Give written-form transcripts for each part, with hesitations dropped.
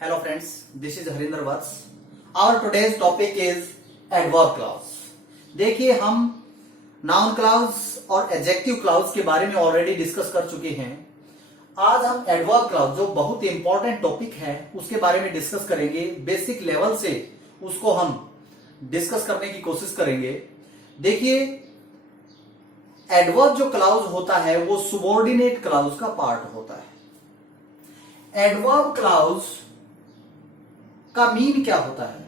Hello friends, this is Harinder Vats. Our today's topic is adverb clause. देखिए हम noun clause और adjective clause के बारे में ऑलरेडी डिस्कस कर चुके हैं। आज हम एडवर्ब क्लाउज जो बहुत इंपॉर्टेंट टॉपिक है उसके बारे में डिस्कस करेंगे। बेसिक लेवल से उसको हम डिस्कस करने की कोशिश करेंगे। देखिए एडवर्ब जो क्लाउज होता है वो सुबॉर्डिनेट क्लाउज का पार्ट होता है। एडवर्ब क्लाउज का मीन क्या होता है?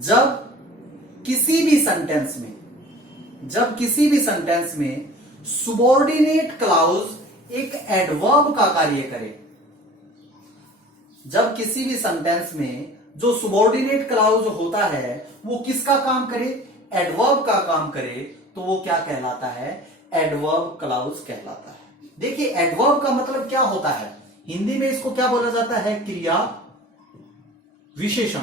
जब किसी भी सेंटेंस में सुबॉर्डिनेट क्लाउज एक एडवर्ब का कार्य करे। जब किसी भी सेंटेंस में जो सुबॉर्डिनेट क्लाउज होता है वो किसका काम करे? एडवर्ब का काम करे, तो वो क्या कहलाता है? एडवर्ब क्लाउज कहलाता है। देखिए एडवर्ब का मतलब क्या होता है? हिंदी में इसको क्या बोला जाता है? क्रिया विशेषण।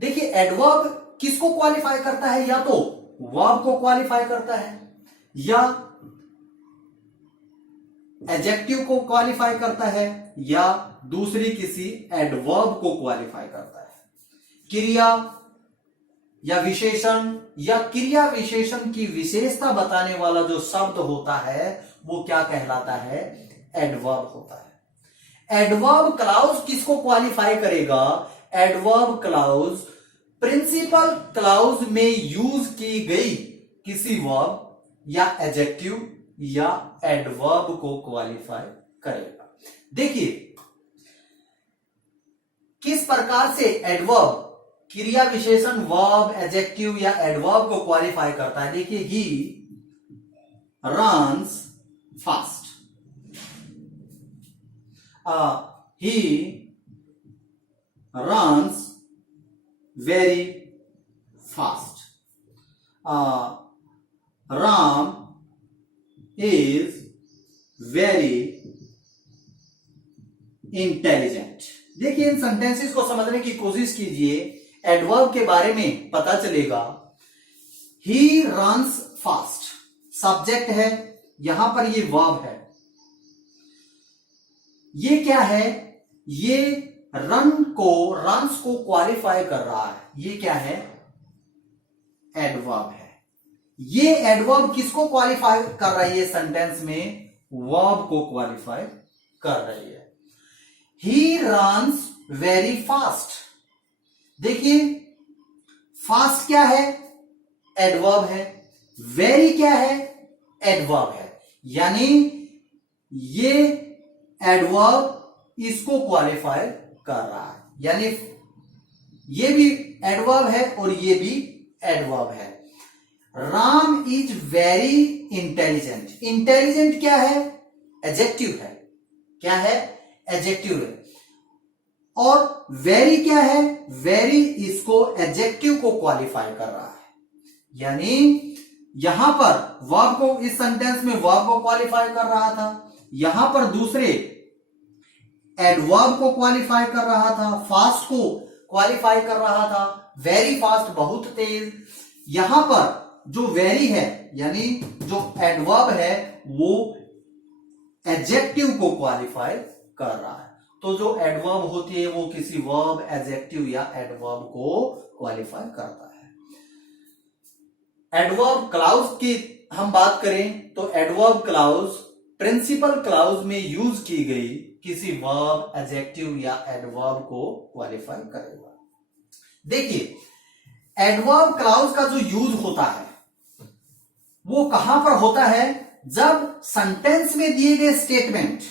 देखिए एडवर्ब किसको क्वालिफाई करता है? या तो वर्ब को क्वालिफाई करता है या एडजेक्टिव को क्वालिफाई करता है या दूसरी किसी एडवर्ब को क्वालिफाई करता है। क्रिया या विशेषण या क्रिया विशेषण की विशेषता बताने वाला जो शब्द होता है वो क्या कहलाता है? एडवर्ब होता है। एडवर्ब क्लाउज किसको क्वालिफाई करेगा? एडवर्ब क्लाउज प्रिंसिपल क्लाउज में यूज की गई किसी वर्ब या एडजेक्टिव या एडवर्ब को क्वालिफाई करेगा। देखिए किस प्रकार से एडवर्ब क्रिया विशेषण वर्ब एडजेक्टिव या एडवर्ब को क्वालिफाई करता है। देखिए he runs fast, he runs very fast. Ram is very intelligent. देखिए इन सेंटेंसेस को समझने की कोशिश कीजिए। एडवर्ब के बारे में पता चलेगा। he runs fast सब्जेक्ट है, यहां पर ये वर्ब है। ये क्या है? ये रन्स को क्वालिफाई कर रहा है। ये क्या है? एडवर्ब है। ये एडवर्ब किसको क्वालिफाई कर रही है? सेंटेंस में वर्ब को क्वालिफाई कर रही है। He runs very fast. देखिए फास्ट क्या है? एडवर्ब है। वेरी क्या है? एडवर्ब है। यानी ये एडवर्ब इसको क्वालिफाई कर रहा है। यानी ये भी एडवर्ब है और ये भी एडवर्ब है। Ram is very intelligent. Intelligent क्या है? एडजेक्टिव है। क्या है? एडजेक्टिव है। और वेरी क्या है? वेरी इसको एडजेक्टिव को क्वालिफाई कर रहा है। यानी यहां पर वर्ब को, इस सेंटेंस में वर्ब को क्वालिफाई कर रहा था, यहां पर दूसरे एडवर्ब को क्वालिफाई कर रहा था, फास्ट को क्वालिफाई कर रहा था। वेरी फास्ट बहुत तेज। यहां पर जो वेरी है यानी जो एडवर्ब है वो एडजेक्टिव को क्वालिफाई कर रहा है। तो जो एडवर्ब होती है वो किसी वर्ब, एडजेक्टिव या एडवर्ब को क्वालिफाई करता है। एडवर्ब क्लाउज की हम बात करें तो एडवर्ब क्लाउज प्रिंसिपल क्लाउज में यूज की गई किसी वर्ब, एडजेक्टिव या एडवर्ब को क्वालिफाई करेगा। देखिए एडवर्ब क्लाउज का जो यूज होता है वो कहां पर होता है? जब सेंटेंस में दिए गए स्टेटमेंट,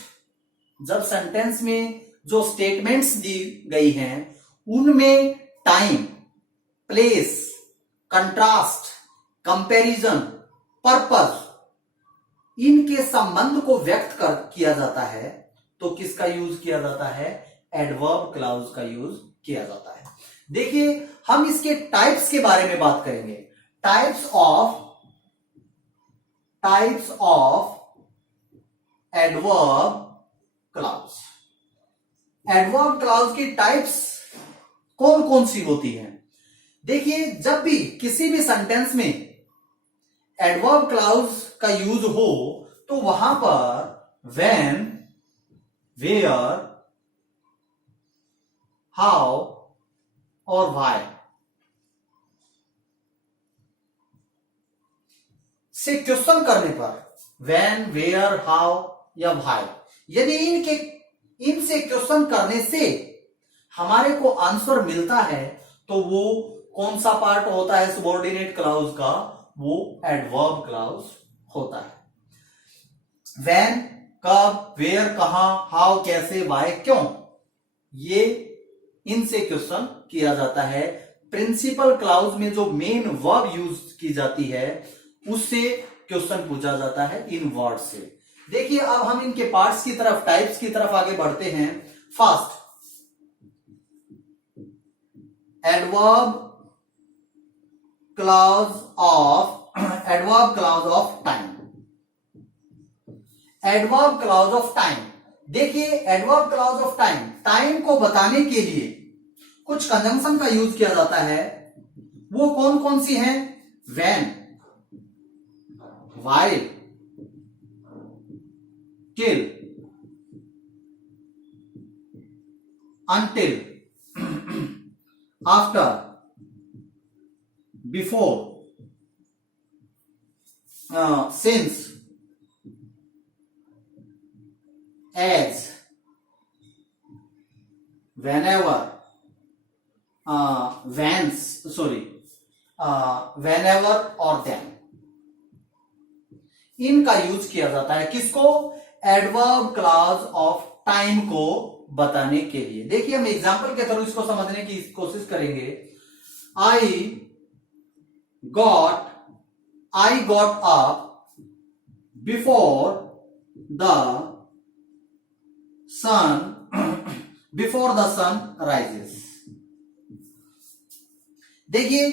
जब सेंटेंस में जो स्टेटमेंट्स दी गई हैं उनमें time, place, contrast, comparison, purpose, इनके संबंध को व्यक्त किया जाता है तो किसका यूज किया जाता है? एडवर्ब क्लाउज का यूज किया जाता है। देखिए हम इसके टाइप्स के बारे में बात करेंगे। Types of adverb clause. Adverb clause की टाइप्स कौन कौन सी होती हैं? देखिए जब भी किसी भी सेंटेंस में एडवर्ब क्लाउज का यूज हो तो वहां पर व्हेन, वेयर, हाउ और व्हाई से क्वेश्चन करने पर, व्हेन, वेयर, हाउ या व्हाई, यदि इनसे क्वेश्चन करने से हमारे को आंसर मिलता है तो वो कौन सा पार्ट होता है सबऑर्डिनेट क्लाउज का? वो एडवर्ब क्लाउज होता है। व्हेन, कब, वेयर, कहां, हाउ, कैसे, व्हाई, क्यों, ये इनसे क्वेश्चन किया जाता है। प्रिंसिपल क्लाउज में जो मेन वर्ब यूज की जाती है उससे क्वेश्चन पूछा जाता है इन वर्ड से। देखिए अब हम इनके पार्ट्स की तरफ, टाइप्स की तरफ आगे बढ़ते हैं। First, adverb clause of time. Adverb clause of time, देखिए adverb clause of time, time को बताने के लिए कुछ कंजंक्शन का यूज किया जाता है। वो कौन कौन सी हैं? When, while, till, until, after, before, since, as, whenever, whenever और then, इनका यूज किया जाता है किसको? एडवर्ब क्लाउज ऑफ टाइम को बताने के लिए। देखिए हम एग्जांपल के थ्रू इसको समझने की कोशिश करेंगे। I got up before the sun rises. देखिए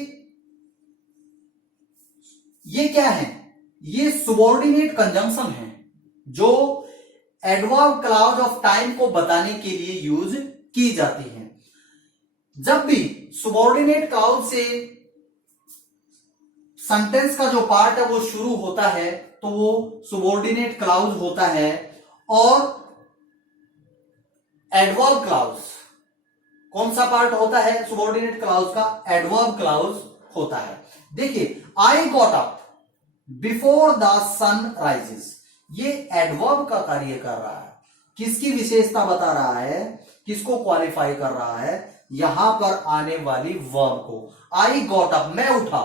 ये क्या है? ये subordinate कंजंक्शन है जो एडवर्ब क्लाउज ऑफ टाइम को बताने के लिए यूज की जाती है। जब भी subordinate क्लाउज से सेंटेंस का जो पार्ट है वो शुरू होता है तो वो subordinate क्लाउज होता है, और एडवर्ब क्लाउज कौन सा पार्ट होता है subordinate क्लाउज का? एडवर्ब क्लाउज होता है। देखिए I got up before the sun rises, ये एडवर्ब का कार्य कर रहा है। किसकी विशेषता बता रहा है? किसको क्वालिफाई कर रहा है? यहां पर आने वाली वर्ब को। आई गॉट अप, मैं उठा।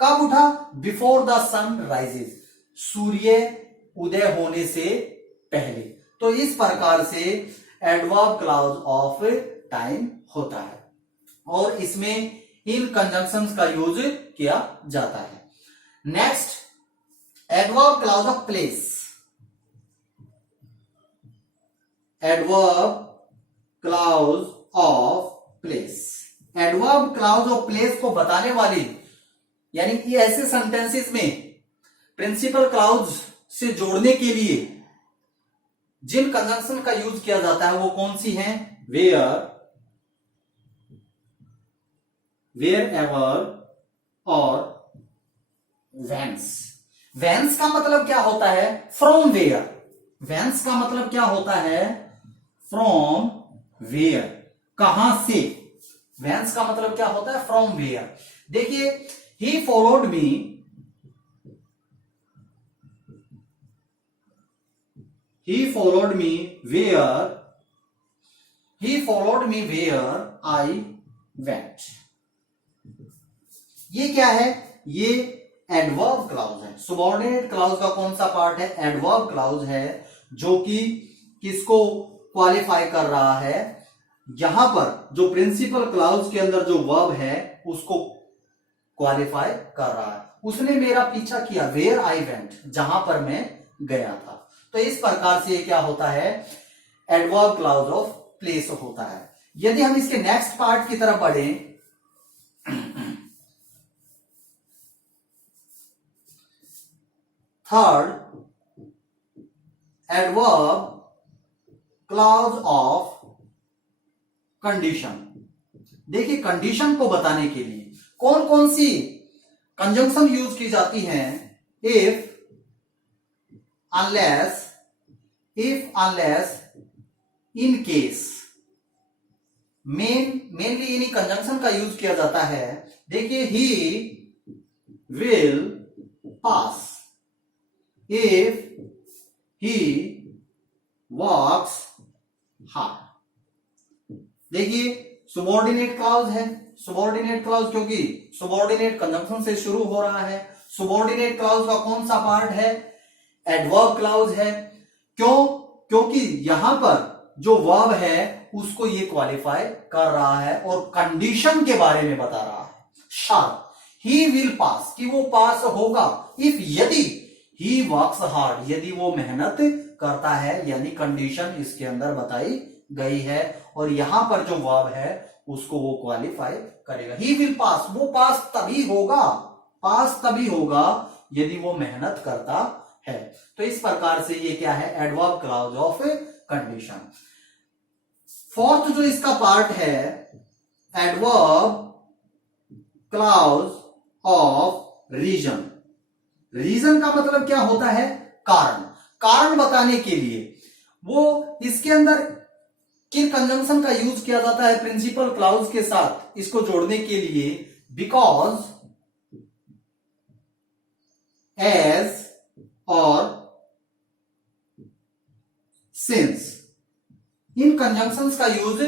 कब उठा? बिफोर द सन राइजेस, सूर्य उदय होने से पहले। तो इस प्रकार से एडवर्ब क्लाउज ऑफ टाइम होता है और इसमें इन कंजंक्शंस का यूज किया जाता है। Next, adverb clause of place. Adverb clause of place, adverb clause of place को बताने वाली, यानी कि ऐसे सेंटेंसेस में प्रिंसिपल क्लाउज से जोड़ने के लिए जिन कंजंक्शन का यूज किया जाता है वो कौन सी हैं? वेयर एवर और वेंस। वेंस का मतलब क्या होता है? From where. वेंस का मतलब क्या होता है? फ्रॉम वेयर, कहां से। वेंस का मतलब क्या होता है? From where. देखिए he followed me, where I went. ये क्या है? ये एडवर्ब क्लाउज है। सबऑर्डिनेट क्लाउज का कौन सा पार्ट है? एडवर्ब क्लाउज है, जो कि किसको क्वालिफाई कर रहा है? यहां पर जो प्रिंसिपल क्लाउज के अंदर जो वर्ब है उसको क्वालिफाई कर रहा है। उसने मेरा पीछा किया, वेयर आई वेंट, जहां पर मैं गया था। तो इस प्रकार से क्या होता है? एडवर्ब क्लाउज ऑफ प्लेस होता है। यदि हम इसके नेक्स्ट पार्ट की तरफ बढ़े, third, adverb clause of condition. देखिए कंडीशन को बताने के लिए कौन कौन सी कंजंक्शन यूज की जाती हैं? If, unless, in case, mainly इन्हीं कंजंक्शन का यूज किया जाता है। देखिए, he will pass if he works hard. देखिए, सुबॉर्डिनेट क्लॉज है, सुबॉर्डिनेट क्लॉज क्योंकि सुबॉर्डिनेट कंजंक्शन से शुरू हो रहा है। सुबॉर्डिनेट क्लॉज का कौन सा पार्ट है? एडवर्ब क्लॉज है। क्यों? क्योंकि यहां पर जो वर्ब है उसको ये क्वालिफाई कर रहा है और कंडीशन के बारे में बता रहा है। शार्प, ही विल पास, कि वो पास होगा, इफ, यदि, ही वर्क्स हार्ड, यदि वो मेहनत करता है, यानी कंडीशन इसके अंदर बताई गई है और यहां पर जो वर्ब है उसको वो क्वालिफाई करेगा। ही विल पास, वो पास तभी होगा, पास तभी होगा यदि वो मेहनत करता है। तो इस प्रकार से ये क्या है? Adverb clause of condition. Fourth जो इसका पार्ट है, adverb clause of reason. Reason का मतलब क्या होता है? कारण। कारण बताने के लिए वो इसके अंदर किन कंजंक्शन का यूज किया जाता है? प्रिंसिपल क्लॉज के साथ इसको जोड़ने के लिए बिकॉज, एज और सिंस, इन कंजंक्शंस का यूज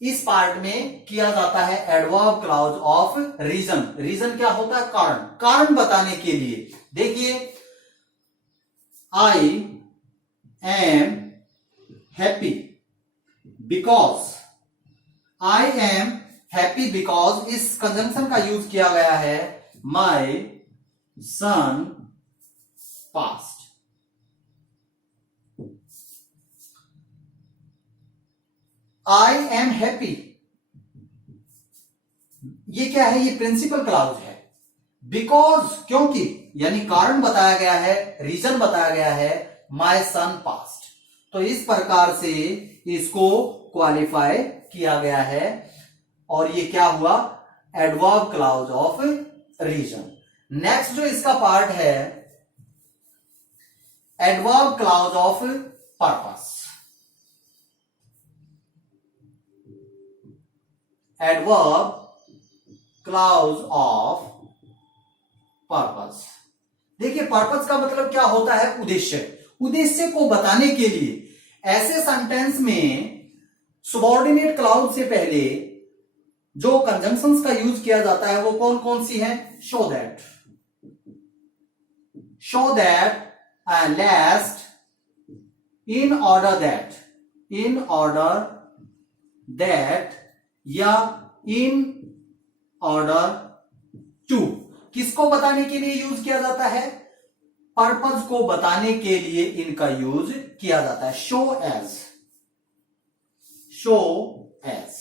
इस पार्ट में किया जाता है adverb clause of reason. Reason क्या होता है? कारण। कारण बताने के लिए देखिए, I am happy because, I am happy because इस कंजंक्शन का यूज किया गया है my son passed. I am happy, ये क्या है? ये प्रिंसिपल क्लॉज है। बिकॉज, क्योंकि, यानी कारण बताया गया है, रीजन बताया गया है, माई सन पास्ट। तो इस प्रकार से इसको क्वालिफाई किया गया है और ये क्या हुआ? Adverb clause of reason. Next जो इसका पार्ट है, adverb clause of purpose. Adverb clause of purpose. देखिए, पर्पस का मतलब क्या होता है? उद्देश्य। उद्देश्य को बताने के लिए ऐसे सेंटेंस में सुबॉर्डिनेट क्लॉज से पहले जो कंजंक्शंस का यूज किया जाता है वो कौन कौन सी है? Show that, so that, last, in order that, in order that, या इन ऑर्डर टू। किसको बताने के लिए यूज किया जाता है? पर्पज को बताने के लिए इनका यूज किया जाता है। So as, so as.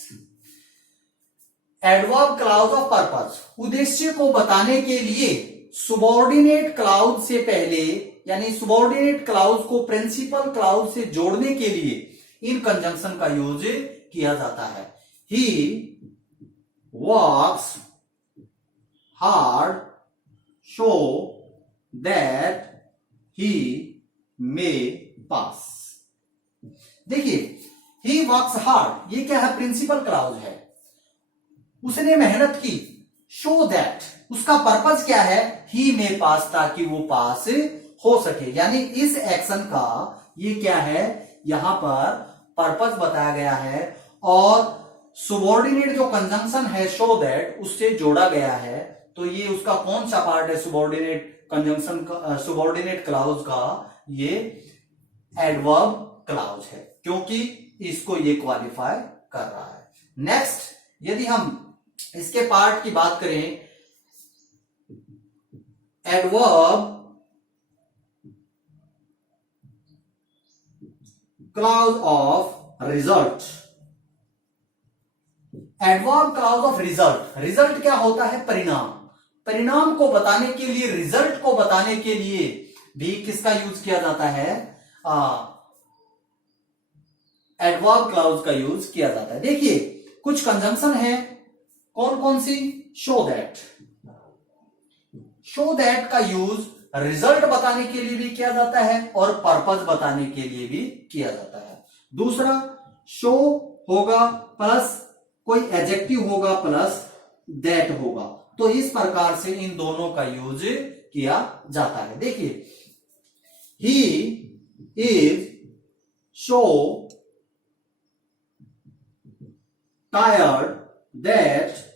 Adverb clause of purpose, उद्देश्य को बताने के लिए सुबॉर्डिनेट क्लॉज से पहले, यानी सुबॉर्डिनेट क्लॉज को प्रिंसिपल क्लॉज से जोड़ने के लिए इन कंजंक्शन का यूज किया जाता है। He works hard so that he may pass। देखिए, he works hard, ये क्या है? प्रिंसिपल क्लॉज है। उसने मेहनत की, show that, उसका पर्पज क्या है? he may pass, ताकि वो पास हो सके। यानी इस एक्शन का ये क्या है? यहां पर पर्पज बताया गया है और सुबॉर्डिनेट जो कंजंक्शन है शो दैट, उससे जोड़ा गया है। तो ये उसका कौन सा पार्ट है? सुबॉर्डिनेट कंजंक्शन का, सुबॉर्डिनेट क्लॉज का ये एडवर्ब क्लॉज है, क्योंकि इसको ये क्वालिफाई कर रहा है। नेक्स्ट, यदि हम इसके पार्ट की बात करें, adverb clause of result. Adverb clause of result. Result क्या होता है? परिणाम। परिणाम को बताने के लिए, रिजल्ट को बताने के लिए भी किसका यूज किया जाता है? एडवर्ब क्लॉज का यूज किया जाता है। देखिए, कुछ कंजंक्शन है, कौन कौन सी? So that. शो दैट का यूज रिजल्ट बताने के लिए भी किया जाता है और पर्पज बताने के लिए भी किया जाता है। दूसरा शो होगा प्लस कोई एडजेक्टिव होगा प्लस दैट होगा। तो इस प्रकार से इन दोनों का यूज किया जाता है। देखिए, he is show tired that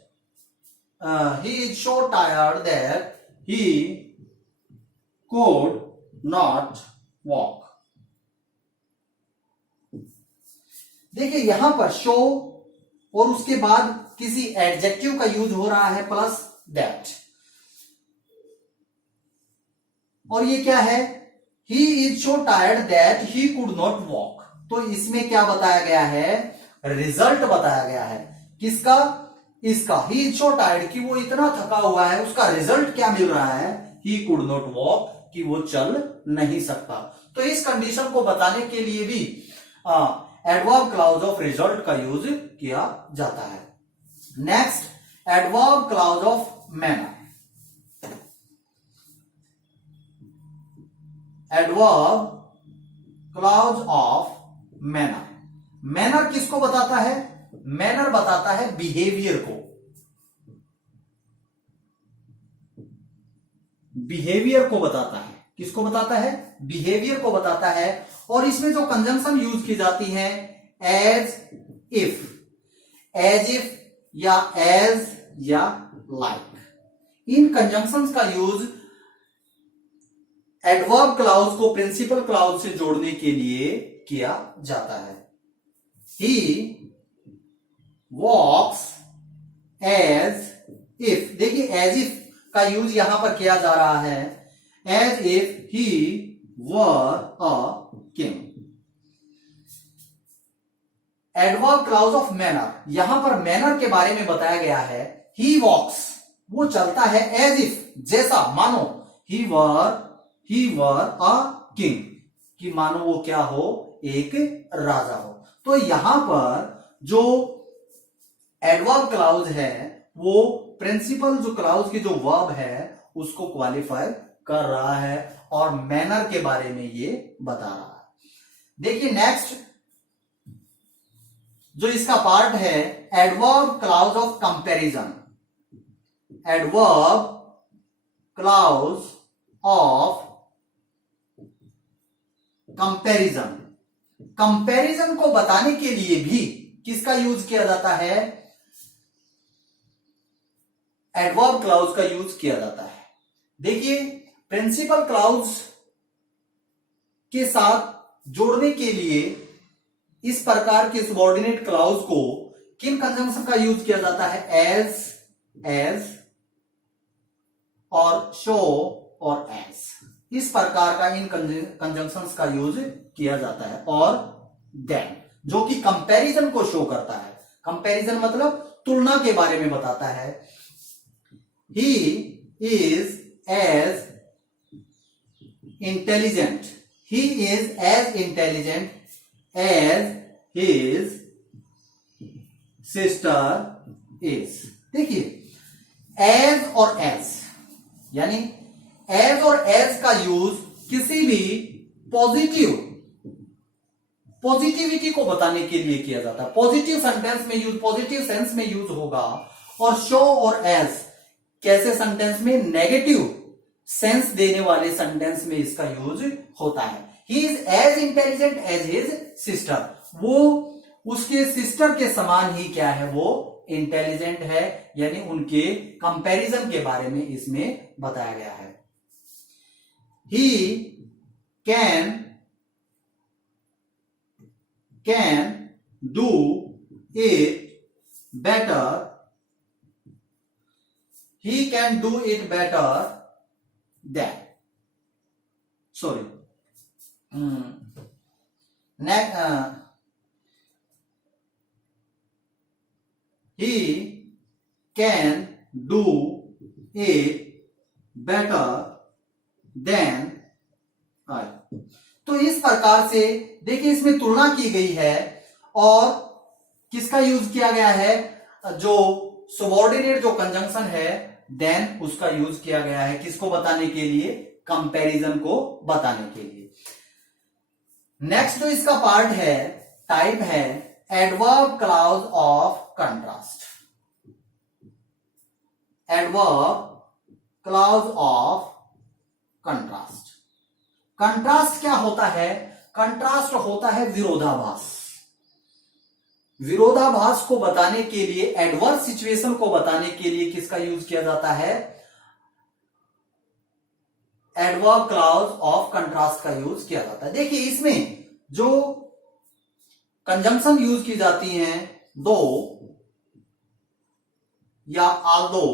he is so tired that he could not walk। देखिए यहां पर शो और उसके बाद किसी एडजेक्टिव का यूज हो रहा है प्लस दैट, और ये क्या है, he is so tired that he could not walk. तो इसमें क्या बताया गया है, रिजल्ट बताया गया है किसका, इसका। ही इज सो टायर्ड कि वो इतना थका हुआ है, उसका रिजल्ट क्या मिल रहा है, ही कुड नॉट वॉक कि वो चल नहीं सकता। तो इस कंडीशन को बताने के लिए भी एडवर्ब क्लाउज ऑफ रिजल्ट का यूज किया जाता है। Next, adverb clause of manner. Adverb clause of manner. Manner किसको बताता है, मैनर बताता है बिहेवियर को, बिहेवियर को बताता है। किसको बताता है, बिहेवियर को बताता है। और इसमें जो कंजंक्शन यूज की जाती है, एज इफ या एज या लाइक, इन कंजंक्शंस का यूज एडवर्ब क्लाउज को प्रिंसिपल क्लाउज से जोड़ने के लिए किया जाता है। ही वॉक्स एज इफ, देखिए एज इफ का यूज यहां पर किया जा रहा है, as if he were a king. Adverb clause of manner, यहां पर मैनर के बारे में बताया गया है। ही वॉक्स, वो चलता है एज इफ, जैसा मानो ही वर अ किंग, कि मानो वो क्या हो, एक राजा हो। तो यहां पर जो एडवर्ब क्लाउज है वो प्रिंसिपल जो क्लाउज की जो वर्ब है उसको क्वालिफाई कर रहा है और मैनर के बारे में ये बता रहा है। देखिए नेक्स्ट जो इसका पार्ट है, adverb clause of comparison. Adverb clause of comparison. Comparison को बताने के लिए भी किसका यूज किया जाता है, एडवर्ब क्लाउज का यूज किया जाता है। देखिए प्रिंसिपल क्लाउज के साथ जोड़ने के लिए इस प्रकार के सबऑर्डिनेट क्लाउज को किन कंजंक्शन का यूज किया जाता है, एज और शो और एज, इस प्रकार का इन कंजंक्शंस का यूज किया जाता है। और देन जो कि कंपैरिजन को शो करता है, कंपैरिजन मतलब तुलना के बारे में बताता है। He is as intelligent, he is as intelligent as his sister is. देखिए एज और एज, यानी एज और एज का यूज किसी भी पॉजिटिविटी को बताने के लिए किया जाता है। पॉजिटिव सेंटेंस में यूज, पॉजिटिव सेंस में यूज होगा। और शो और एज कैसे सेंटेंस में, नेगेटिव सेंस देने वाले सेंटेंस में इसका यूज होता है। He is as intelligent as his sister, वो उसके सिस्टर के समान ही क्या है, वो इंटेलिजेंट है, यानी उनके कंपैरिजन के बारे में इसमें बताया गया है। He can do it better, he can do it better than, sorry, he can do it better than I। तो इस प्रकार से देखिए इसमें तुलना की गई है और किसका यूज किया गया है, जो सबऑर्डिनेट जो कंजंक्शन है देन उसका यूज किया गया है। किसको बताने के लिए, कंपैरिजन को बताने के लिए। नेक्स्ट जो इसका पार्ट है टाइप है adverb clause of contrast. Adverb clause of contrast. Contrast क्या होता है? कंट्रास्ट होता है विरोधाभास। विरोधाभास को बताने के लिए, एडवर्स सिचुएशन को बताने के लिए किसका यूज किया जाता है? एडवर्ब क्लॉज ऑफ कंट्रास्ट का यूज किया जाता है। देखिए इसमें जो कंजंक्शन यूज की जाती हैं, दो या आल्दो,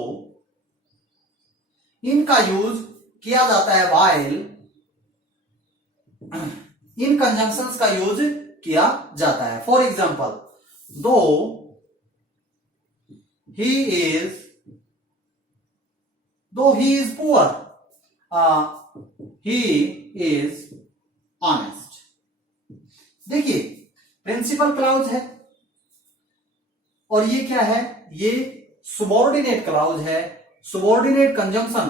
इनका यूज किया जाता है व्हाइल। इन कंजंक्शंस का यूज किया जाता है। फॉर एग्जाम्पल, दो he is poor, he is honest. देखिए प्रिंसिपल क्लॉज है और ये क्या है? ये सुबॉर्डिनेट क्लॉज है। सुबॉर्डिनेट कंजंक्शन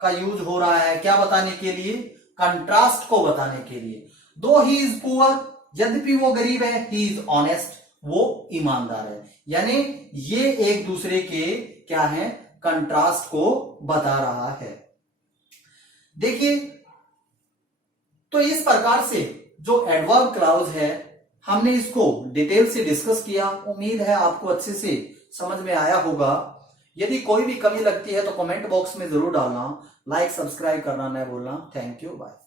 का यूज हो रहा है क्या बताने के लिए? कंट्रास्ट को बताने के लिए। दो ही इज पुअर, यद्यपि वो गरीब है, ही इज ऑनेस्ट, वो ईमानदार है। यानी ये एक दूसरे के क्या है? कंट्रास्ट को बता रहा है। देखिए तो इस प्रकार से जो एडवर्ब क्लॉज है हमने इसको डिटेल से डिस्कस किया। उम्मीद है आपको अच्छे से समझ में आया होगा। यदि कोई भी कमी लगती है तो कमेंट बॉक्स में जरूर डालना। लाइक सब्सक्राइब करना न भूलना। Thank you, bye.